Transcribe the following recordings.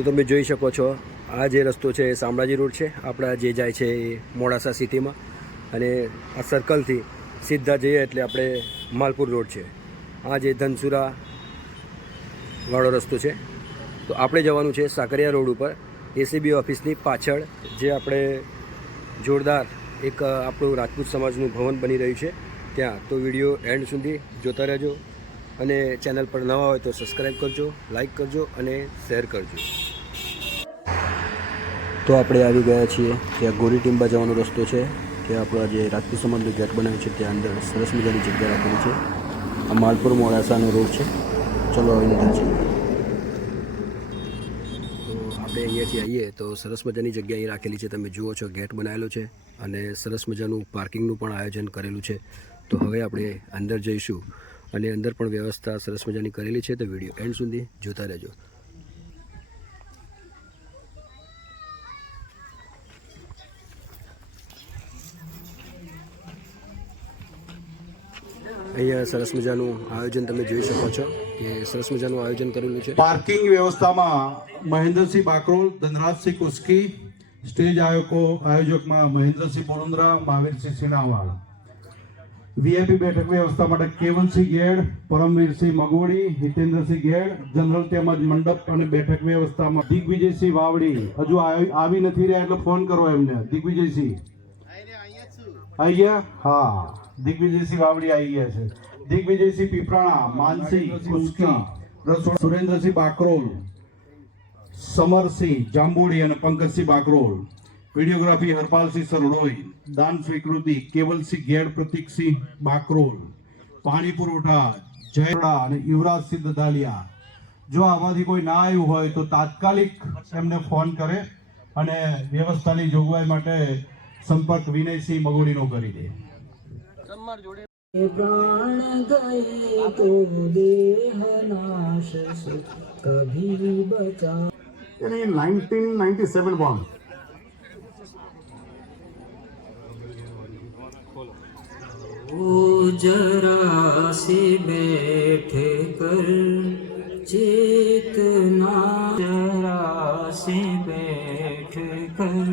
તો તમે જોઈ શકો છો, આ જે રસ્તો છે એ શામળાજી રોડ છે. આપણા જે જાય છે એ મોડાસા સિટીમાં. અને આ સર્કલથી સીધા જઈએ એટલે આપણે માલપુર રોડ છે. આ જે ધનસુરા વાળો રસ્તો છે. તો આપણે જવાનું છે સાકરિયા રોડ ઉપર. એસીબી ઓફિસની પાછળ જે આપણે જોરદાર એક આપણું રાજપૂત સમાજનું ભવન બની રહ્યું છે ત્યાં. તો વીડિયો એન્ડ સુધી જોતા રહેજો. અને ચેનલ પર નવા હોય તો સબસ્ક્રાઈબ કરજો લાઈક કરજો અને શેર કરજો. તો આપણે આવી ગયા છીએ ત્યાં ગોરી ટીંબા જવાનો રસ્તો છે ત્યાં આપણા જે રાજપૂત સમાજનું ગેટ બનાવ્યું છે, ત્યાં અંદર સરસ મજાની જગ્યા રાખેલી છે. આ માલપુર મોડાસાનો રોડ છે. ચલો હવે જઈએ. તો આપણે અહીંયાથી આવીએ તો સરસ મજાની જગ્યા અહીં રાખેલી છે, તમે જુઓ છો, ગેટ બનાવેલો છે અને સરસ મજાનું પાર્કિંગનું પણ આયોજન કરેલું છે. તો હવે આપણે અંદર જઈશું. અને અંદર પણ વ્યવસ્થા સરસ મજાની કરેલી છે, તો વીડિયો એન્ડ સુધી જોતા રહેજો. અહીંયા સરસ મજાનું આયોજન તમે જોઈ શકો છો કે સરસ મજાનું આયોજન કરેલું છે. પાર્કિંગ વ્યવસ્થામાં મહેન્દ્રસિંહ બાકરોલ, ધનરાજસિંહ કુસ્કી, સ્ટેજ આયોજકો આયોજકમાં મહેન્દ્રસિંહ બોરુંદ્રા મહાવીરસિંહ સિનાવાળ વીઆઈપી બેઠક વ્યવસ્થા માટે કેવલસિંહ ગેડ પરમવીરસિંહ મગોડી હિતેન્દ્રસિંહ ગેડ જનરલ તેમજ મંડપ અને બેઠક વ્યવસ્થામાં દિગ્વિજયસિંહ વાવડી. હજુ આવી નથી રહ્યા એટલે ફોન કરો એમને. દિગ્વિજયસિંહ. આવી ગયા? હા. દિગ્વિજયસિંહ વાવડી આવી ગયા છે. દિગ્વિજયસિંહ પીપરાણા, માનસિંહ કુસ્કી સુરેન્દ્રસિંહ બાકરોલ, સમરસિંહ, જાંબુડી અને પંકજસિંહ બાકરોલ. વિડીયોગ્રાફી હરપાલસિંહ સરડોઈ દાન સ્વીકૃતિ કેવલસિંહ ઘેડ પ્રતિકસિંહ બાકરોલ પાણી પુરવઠા જયડા અને યુવરાજસિંહ દાલિયા જો આમાંથી કોઈ ના આવ્યું હોય તો તાત્કાલિક એમને ફોન કરે અને વ્યવસ્થાની જોગવાઈ માટે સંપર્ક વિનયસિંહ મગોડીનો કરી દે. પ્રાણ ગયે તો દેહ નાશ કભી બચા. એને 1997 બોમ્બ સેવન બોન્ડ ओ जरा से बैठ कर चेतना जरा से बैठ कर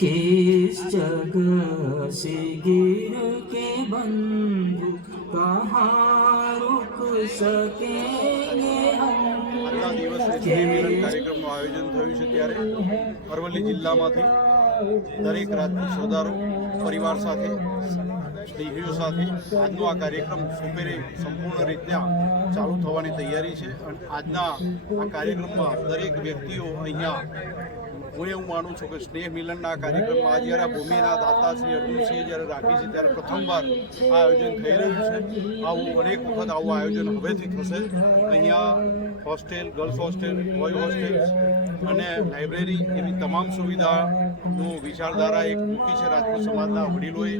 किस जगह से गिर के बंधु कहाँ रुक सकेंगे हम આજના દિવસે સ્નેહ મિલન કાર્યક્રમનું આયોજન થયું છે ત્યારે અરવલ્લી જિલ્લામાંથી દરેક રાજપૂત સરદારો પરિવાર સાથે સ્નેહીઓ સાથે આજનો આ કાર્યક્રમ સુપેરે સંપૂર્ણ રીતના ચાલુ થવાની તૈયારી છે. અને આજના આ કાર્યક્રમમાં દરેક વ્યક્તિઓ અહીંયા, હું એવું માનું છું કે સ્નેહ મિલનના કાર્યક્રમમાં જ્યારે ભૂમિના દાતા શ્રી અર્જુનસિંહ જ્યારે રાખી છે, ત્યારે પ્રથમવાર આ આયોજન થઈ રહ્યું છે. આવું અનેક વખત આવું આયોજન હવેથી થશે. અહીંયા hostel, girls hostel, boy hostel અને લાઇબ્રેરી એવી તમામ સુવિધાનું વિચારધારા એક મૂકી છે રાજપૂત સમાજના વડીલોએ.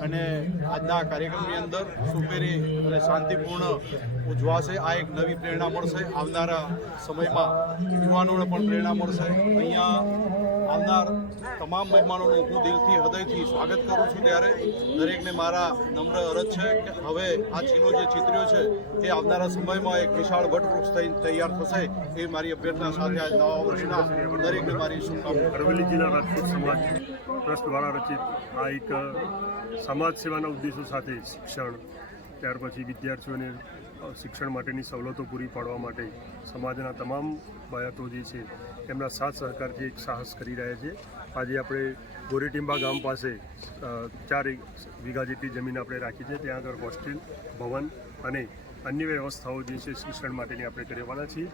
અને આજના કાર્યક્રમની અંદર સુપેરે અને શાંતિપૂર્ણ ઉજવાશે. આ એક નવી પ્રેરણા મળશે. આવનારા સમયમાં યુવાનોને પણ પ્રેરણા મળશે. અહીંયા આવનાર તમામ મહેમાનોનું હું દિલથી, હૃદયથી સ્વાગત કરું છું ત્યારે દરેકને મારા નમ્ર અરજ છે કે હવે આ ચીનો જે ચિત્ર્યો છે, તે આવનારા સમયમાં એક વિશાળ વટવૃક્ષ થઈ તૈયાર થશે એ મારી અભ્યર્થના સાથે આજ નવા વર્ષના દરેકને મારી શુભકામના. અરવલ્લી જિલ્લા રાજપૂત સમાજ ટ્રસ્ટ દ્વારા રચિત આ એક સમાજ સેવાના ઉદ્દેશો સાથે શિક્ષણ, ત્યાર પછી વિદ્યાર્થીઓને શિક્ષણ માટેની સવલતો પૂરી પાડવા માટે સમાજના તમામ બાયતો જે છે તેમના સાથ સહકારથી એક સાહસ કરી રહ્યા છે. આજે આપણે ગોરીટીંબા ગામ પાસે ચાર વીઘા જેટલી જમીન આપણે રાખી છે. ત્યાં આગળ હોસ્ટેલ ભવન અને અન્ય વ્યવસ્થાઓ જે છે શિક્ષણ માટેની આપણે કરવાના છીએ.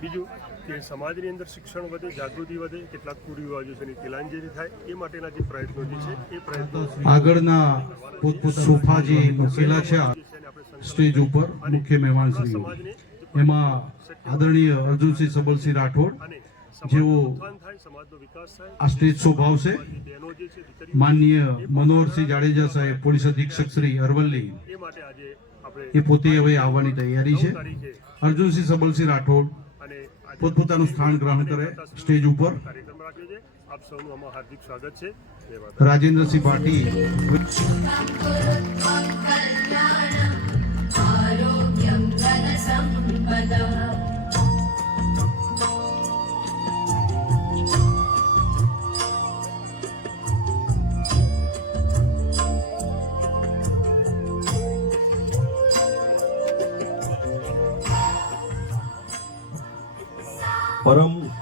બીજું કે સમાજની અંદર શિક્ષણ વધે જાગૃતિ વધે કેટલાક કુરિવાજો છે તિલાંજલિ થાય એ માટેના જે પ્રયત્નો જે છે એ પ્રયત્નો આગળના પોતપોત સોફા જે મૂકેલા છે સ્ટેજ ઉપર મુખ્ય મહેમાન એમાં આદરણીય અર્જુનસિંહ સબલસિંહ રાઠોડ અને આશ્રિત જે છે માનનીય મનોહરસિંહ જાડેજા સાહેબ પોલીસ અધિક્ષક શ્રી અરવલ્લી એ પોતે હવે આવવાની તૈયારી છે. અર્જુનસિંહ સબલસિંહ રાઠોડ અને પોતપોતાનું સ્થાન ગ્રહણ કરે સ્ટેજ ઉપર. રાજેન્દ્રસિંહ રાખ્યો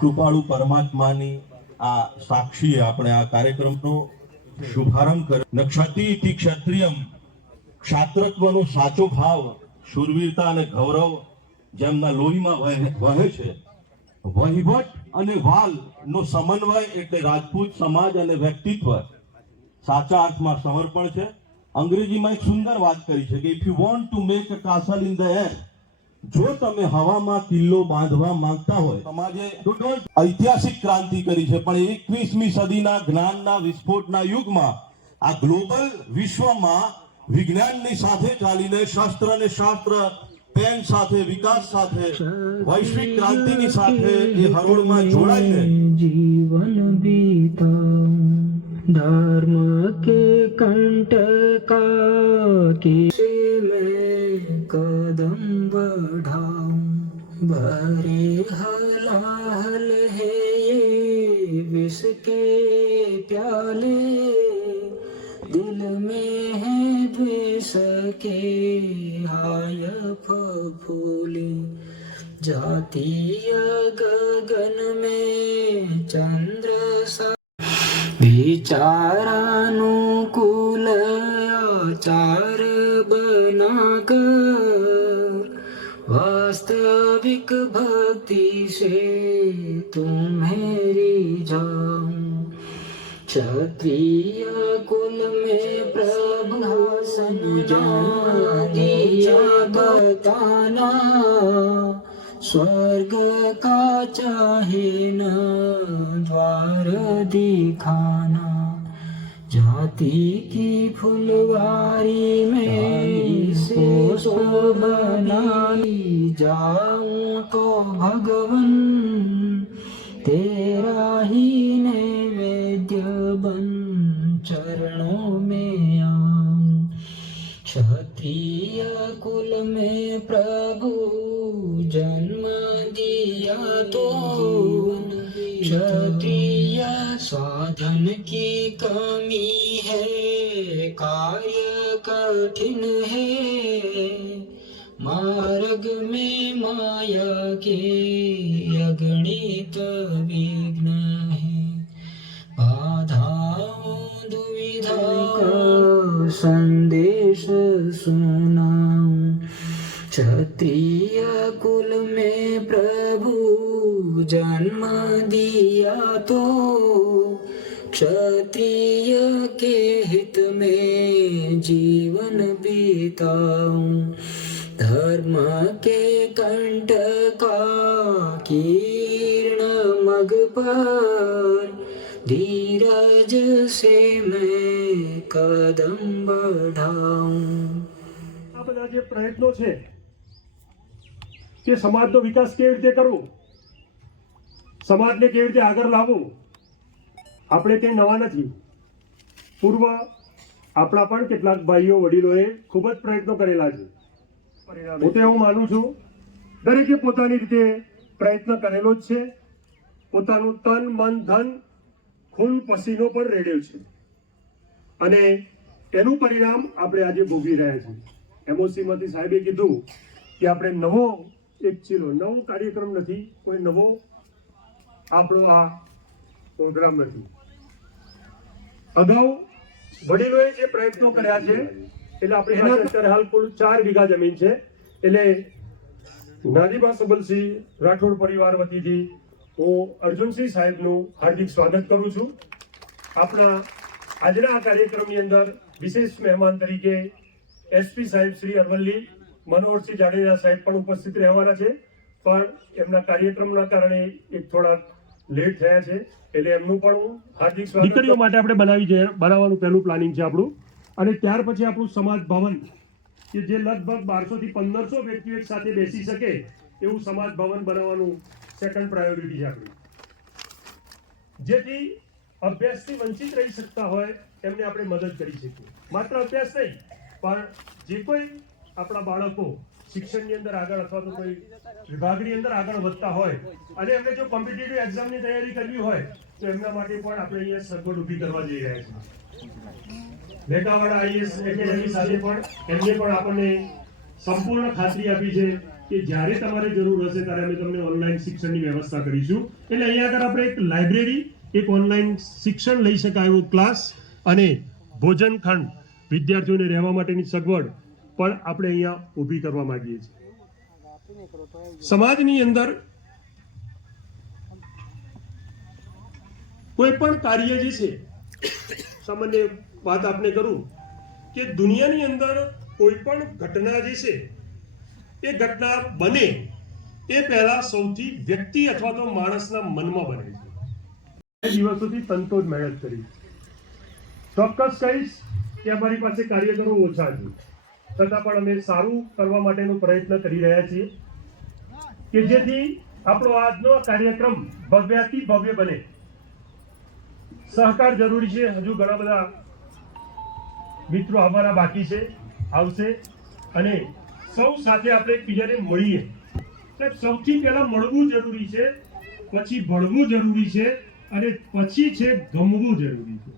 કૃપાળુ પરમાત્માની આ સાક્ષીએ આપણે આ કાર્યક્રમનો શુભારંભ કર્યો. ઇતિ ક્ષત્રિયમ, ક્ષાત્રત્વનો સાચો ભાવ, શૂરવીરતા અને ગૌરવ જેમના લોહીમાં વહે છે. વહીવટ અને વાલ નો સમન્વય એટલે રાજપૂત સમાજ અને વ્યક્તિત્વ. સાચા અર્થમાં સમર્પણ છે. અંગ્રેજીમાં એક સુંદર વાત કરી છે કે if you want to make a castle in the air જો તમે હવામાં કિલ્લો બાંધવા માંગતા હોય સમાજે ઐતિહાસિક ક્રાંતિ કરી છે. પણ એકવીસમી સદીના જ્ઞાનના વિસ્ફોટના યુગમાં આ ગ્લોબલ વિશ્વમાં વિજ્ઞાનની સાથે ચાલીને શાસ્ત્ર ને શાસ્ત્ર પેન સાથે વિકાસ સાથે વૈશ્વિક ક્રાંતિની સાથે એ હરોળમાં જોડાઈને જીવન બીતા ધર્મ કે કંટકા કે भरे हलाहल है ये विष के प्याले। दिल में है द्वेष के आय फूले। जातीय गगन में चंद्र सा। विचारानुकूल आचार बनाकर वास्तविक भक्ति से तुम्हें जाऊं क्षत्रिय कुल में प्रभु सन दिया बताना स्वर्ग का चाहे न द्वार दिखाना जाति की फुलवारी में પુષ્પ બનાવી જાઉં તો ભગવન તેરા सुनाऊं क्षत्रिय कुल में प्रभु जन्म दिया तो क्षत्रिय के हित में जीवन बीताऊं धर्म के कंठ का किरण मग पर धीरज से मैं कदम बढ़ाऊं આ બધા જે પ્રયત્નો છે કે સમાજનો વિકાસ કેવી રીતે કરવો સમાજને કેવી રીતે આગળ લાવવું આપણે કંઈ નવા નથી. પૂર્વ આપણા પણ કેટલાક ભાઈઓ વડીલોએ ખૂબ જ પ્રયત્નો કરેલા છે. હું તો એવું માનું છું દરેકે પોતાની રીતે પ્રયત્ન કરેલો જ છે. પોતાનું તન મન ધન ખૂન પસીનો પણ રેડ્યો છે. અને એનું પરિણામ આપણે આજે ભોગવી રહ્યા છીએ. એમઓસી માંથી સાહેબે કીધું કે આપણે નવો એક ચીલો નવો કાર્યક્રમ નથી કોઈ નવો આપણો આ પ્રોગ્રામ નથી. અગાઉ વડીલોએ જે પ્રયત્નો કર્યા છે એટલે આપણે એના અત્યારે હાલ કુલ ચાર વીઘા જમીન છે. એટલે નાદીબા સબલસિંહ રાઠોડ પરિવાર વતીથી હું અર્જુનસિંહ સાહેબનું હાર્દિક સ્વાગત કરું છું. આપણા આજના આ કાર્યક્રમની અંદર વિશેષ મહેમાન તરીકે એસપી સાહેબ શ્રી અરવલ્લી મનોહરસિંહ જાડેજા સાહેબ પણ ઉપસ્થિત રહેવાના છે. પણ એમના કાર્યક્રમના કારણે એક થોડા લેટ થયા છે. એટલે એમનું પણ હું હાર્દિક સ્વાગત દીકરીઓ માટે આપણે બનાવી છે બનાવવાનું પહેલું પ્લાનિંગ છે આપણું. અને ત્યાર પછી આપણું સમાજ ભવન કે જે લગભગ બારસો થી પંદરસો વ્યક્તિઓ એક સાથે બેસી શકે એવું સમાજ ભવન બનાવવાનું સેકન્ડ પ્રાયોરિટી છે આપણી. જેથી અભ્યાસથી વંચિત રહી શકતા હોય એમને આપણે મદદ કરી શકીએ. માત્ર અભ્યાસ નહીં પણ જે કોઈ આપણા બાળકો શિક્ષણની અંદર આગળ અથવા તો કોઈ વિભાગની અંદર આગળ વધતા હોય અને એમને જો કોમ્પિટિટિવ એક્ઝામની તૈયારી કરવી હોય, તો એમના માટે પણ આપણે અહીંયા સગવડ ઊભી કરવા જઈ રહ્યા છીએ. મેઘાવાડા આઈએસ એકેડેમી સાથે પણ એમને પણ આપણને સંપૂર્ણ ખાતરી આપી છે કે જ્યારે તમારે જરૂર હશે ત્યારે અમે તમને ઓનલાઈન શિક્ષણની વ્યવસ્થા કરીશું. એટલે અહીંયા આગળ આપણે એક લાઇબ્રેરી એક ઓનલાઈન શિક્ષણ લઈ શકાય એવો ક્લાસ અને ભોજન ખંડ વિદ્યાર્થીઓને રહેવા માટેની સગવડ પણ આપણે અહીંયા ઊભી કરવા માંગીએ છીએ. સમાજની અંદર કોઈ પણ કાર્ય જે છે, સામાન્ય વાત આપને કરું કે દુનિયાની અંદર કોઈ પણ ઘટના જે છે, એ ઘટના બને એ પહેલા સૌથી વ્યક્તિ અથવા તો માણસના મનમાં બને છે. દિવસોથી તંતો જ મહેનત કરી. ચોક્કસ કહીશ કે અમારી પાસે કાર્યકરો ઓછા છે. છતાં પણ અમે સારું કરવા માટેનો પ્રયત્ન કરી રહ્યા છીએ કે જેથી આપણો આજનો કાર્યક્રમ ભવ્યાથી ભવ્ય બને. સહકાર જરૂરી છે. હજુ ઘણા બધા મિત્રો અમારા બાકી છે, આવશે અને સૌ સાથે આપણે એકબીજાને મળીએ. એટલે સૌથી પહેલા મળવું જરૂરી છે, પછી ભણવું જરૂરી છે અને પછી છે ગમવું જરૂરી છે.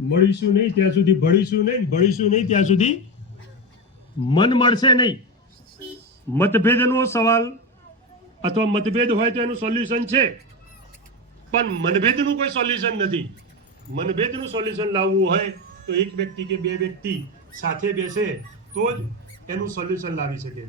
મળીશું નહીં, ત્યાં સુધી ભળીશું નહીં ભળીશું નહીં, ત્યાં સુધી મન મળશે નહીં. મતભેદનો સવાલ અથવા મતભેદ હોય તો એનું સોલ્યુશન છે. પણ મનભેદનું કોઈ સોલ્યુશન નથી. મનભેદનું સોલ્યુશન લાવવું હોય તો એક વ્યક્તિ કે બે વ્યક્તિ સાથે બેસે તો જ એનું સોલ્યુશન લાવી શકે.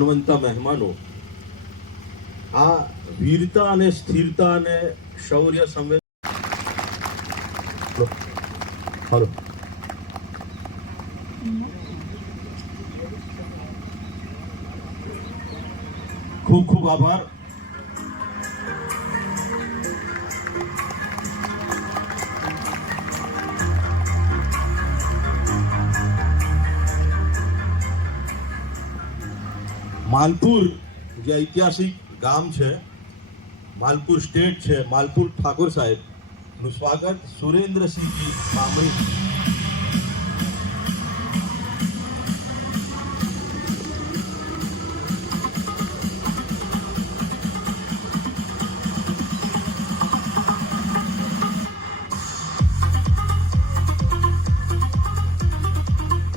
માનવંતા મહેમાનો આ વીરતા અને સ્થિરતા અને શૌર્ય સંવેદ હલો. ખૂબ ખૂબ આભાર. માલપુર જે ઐતિહાસિક ગામ છે માલપુર સ્ટેટ છે માલપુર ઠાકોર સાહેબનું સ્વાગત સુરેન્દ્રસિંહજી મામણી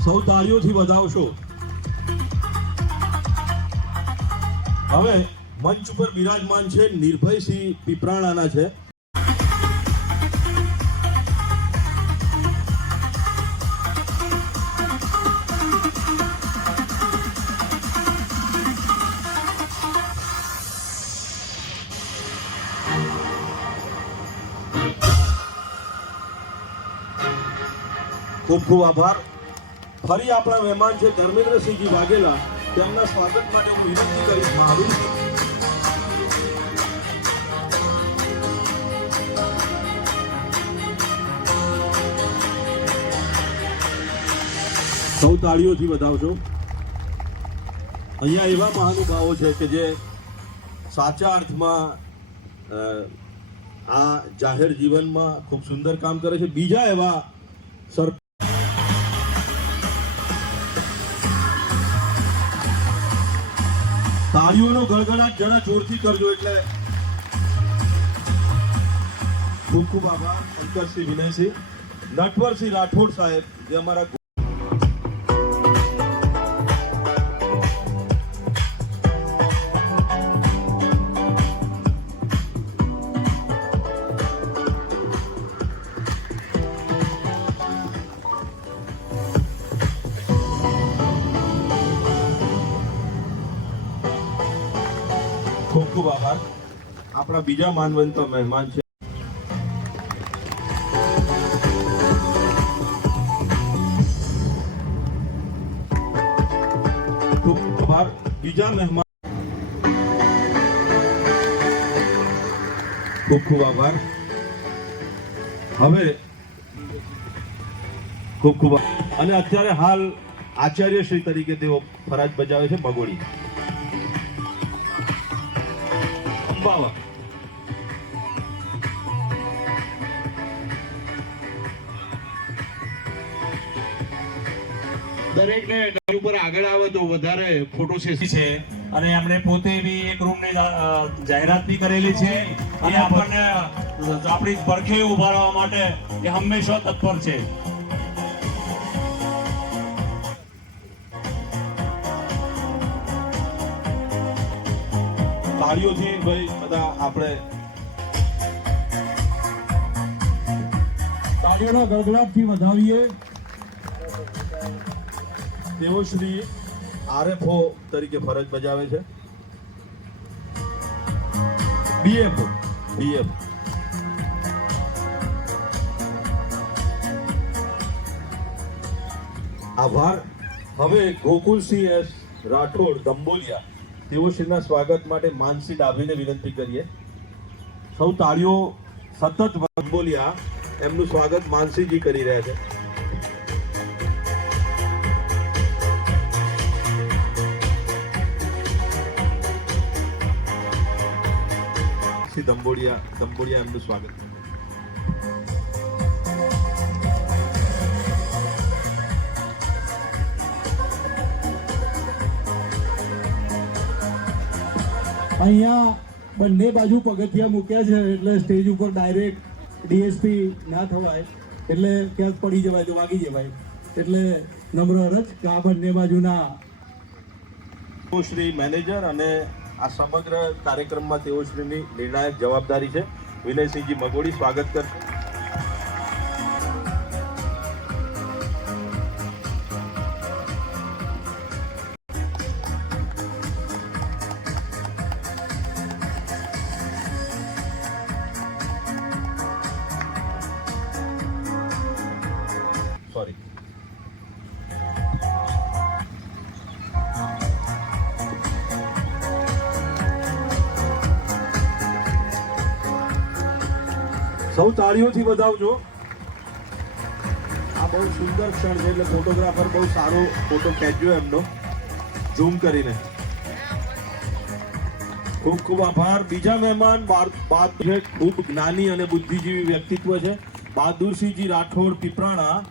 સૌ તાળીઓથી વધાવશો. હવે મંચ ઉપર બિરાજમાન છે નિર્ભયસિંહ પીપરાણાના છે. ખૂબ ખૂબ આભાર. ફરી આપણા મહેમાન છે ધર્મેન્દ્રસિંહજી વાઘેલા. તેમના સ્વાગત માટે હું વિનંતી કરીશ, મારું સૌ તાળીઓથી વધાવશો અહીંયા એવા મહાનુભાવો છે કે જે સાચા અર્થમાં આ જાહેર જીવનમાં ખૂબ સુંદર કામ કરે છે. બીજા એવા સર તાળીઓનો ગળગડાટ જરા જોરથી કરજો એટલે ખૂબ ખૂબ આભાર. શંકરસિંહ વિનયસિંહ, નટવરસિંહ રાઠોડ સાહેબ, જે અમારા આપણા બીજા માનવંત મહેમાન છે. બીજા મહેમાન ખૂબ ખૂબ આભાર. હવે ખૂબ ખૂબ અને અત્યારે હાલ આચાર્ય શ્રી તરીકે તેઓ ફરજ બજાવે છે બગોડી બાવા. દરેકને એના ઉપર આગળ આવે તો વધારે ફોટો સેશન છે અને એમણે પોતે બી એક રૂમની જાહેરાત બી કરેલી છે અને આપણને આપણી પરખે ઊભા રહેવા માટે એ હંમેશા તત્પર છે. તાળીઓથી ભાઈ બધા આપણે તાળીઓના ગડગડાટથી વધાવીએ. તેઓ શ્રી આરએફઓ તરીકે ફરજ બજાવે છે. બીએફઓ બીએફ આભાર. હવે ગોકુલસિંહ એસ રાઠોડ દંબોલિયા, તેઓ શ્રીના સ્વાગત માટે માનસી ડાભીને વિનંતી કરીએ. સૌ તાળીઓ સતત દંબોલિયા, એમનું સ્વાગત માનસીજી કરી રહ્યા છે. શ્રી દંબોડિયા દંબોડિયા એમનું સ્વાગત અહીંયા બંને બાજુ પગથિયા મૂક્યા છે એટલે સ્ટેજ ઉપર ડાયરેક્ટ ડીએસપી ના થવાય એટલે ક્યાંક પડી જવાય તો વાગી જવાય. એટલે નમ્ર અરજ કે આ બંને બાજુના શ્રી મેનેજર અને આ સમગ્ર કાર્યક્રમમાં તેઓ શ્રીની નિર્ણાયક જવાબદારી છે. વિનયસિંહજી મગોડી સ્વાગત કર સૌ તાળીઓથી વધાવજો. આ બહુ સુંદર ક્ષણ છે એટલે ફોટોગ્રાફર બહુ સારો ફોટો ખેંચ્યો એમનો. ઝૂમ કરીને. ખૂબ ખૂબ આભાર. બીજા મહેમાન બહાદુર ખૂબ જ્ઞાની અને બુદ્ધિજીવી વ્યક્તિત્વ છે. બહાદુરસિંહજી રાઠોડ પીપરાણા.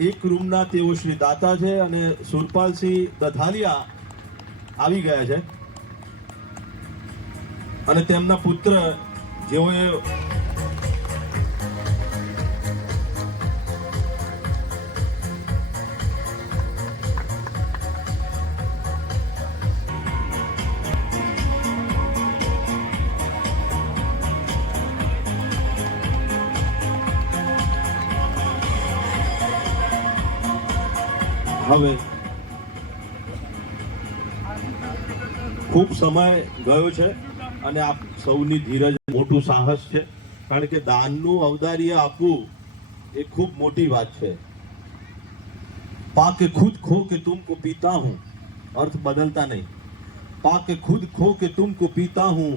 એક રૂમના તેઓ શ્રી દાતા છે અને સુરપાલસિંહ દધાલિયા આવી ગયા છે. અને તેમના પુત્ર જેઓએ હવે ખૂબ સમય ગયો છે અને આપ સૌની ધીરજ મોટું સાહસ છે કારણ કે દાનનું અવદાર્ય આપવું એ ખૂબ મોટી વાત છે પાકે ખુદ ખો કે તુમકો પીતા હું अर्थ बदलता नहीं पाके खुद खो के तुमको पीता हूँ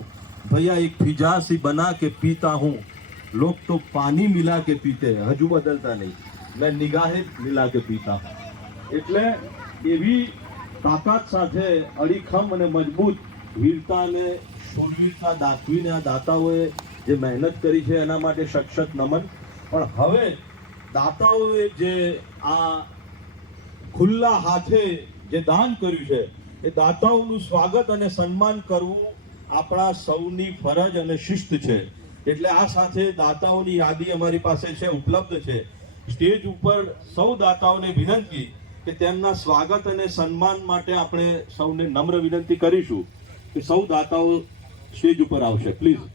भैया एक फिजा सी बना के पीता हूँ लोग तो पानी मिला के पीते हैं हजू बदलता नहीं मैं निगाहे मिला કે પીતા હું એટલે એવી તાકાત સાથે અડીખમ અને મજબૂત વીરતા અને શૂરવીરતા દાખવીને આ દાતાઓએ જે મહેનત કરી છે એના માટે સક્ષત નમન. પણ હવે દાતાઓએ જે આ ખુલ્લા હાથે જે દાન કર્યું છે, એ દાતાઓનું સ્વાગત અને સન્માન કરવું આપણા સૌની ફરજ અને શિસ્ત છે. એટલે આ સાથે દાતાઓની યાદી અમારી પાસે છે, ઉપલબ્ધ છે. સ્ટેજ ઉપર સૌ દાતાઓને વિનંતી કે તેમના સ્વાગત અને સન્માન માટે આપણે સૌને નમ્ર વિનંતી કરીશું કે સૌ દાતાઓ સ્ટેજ ઉપર આવશે, પ્લીઝ.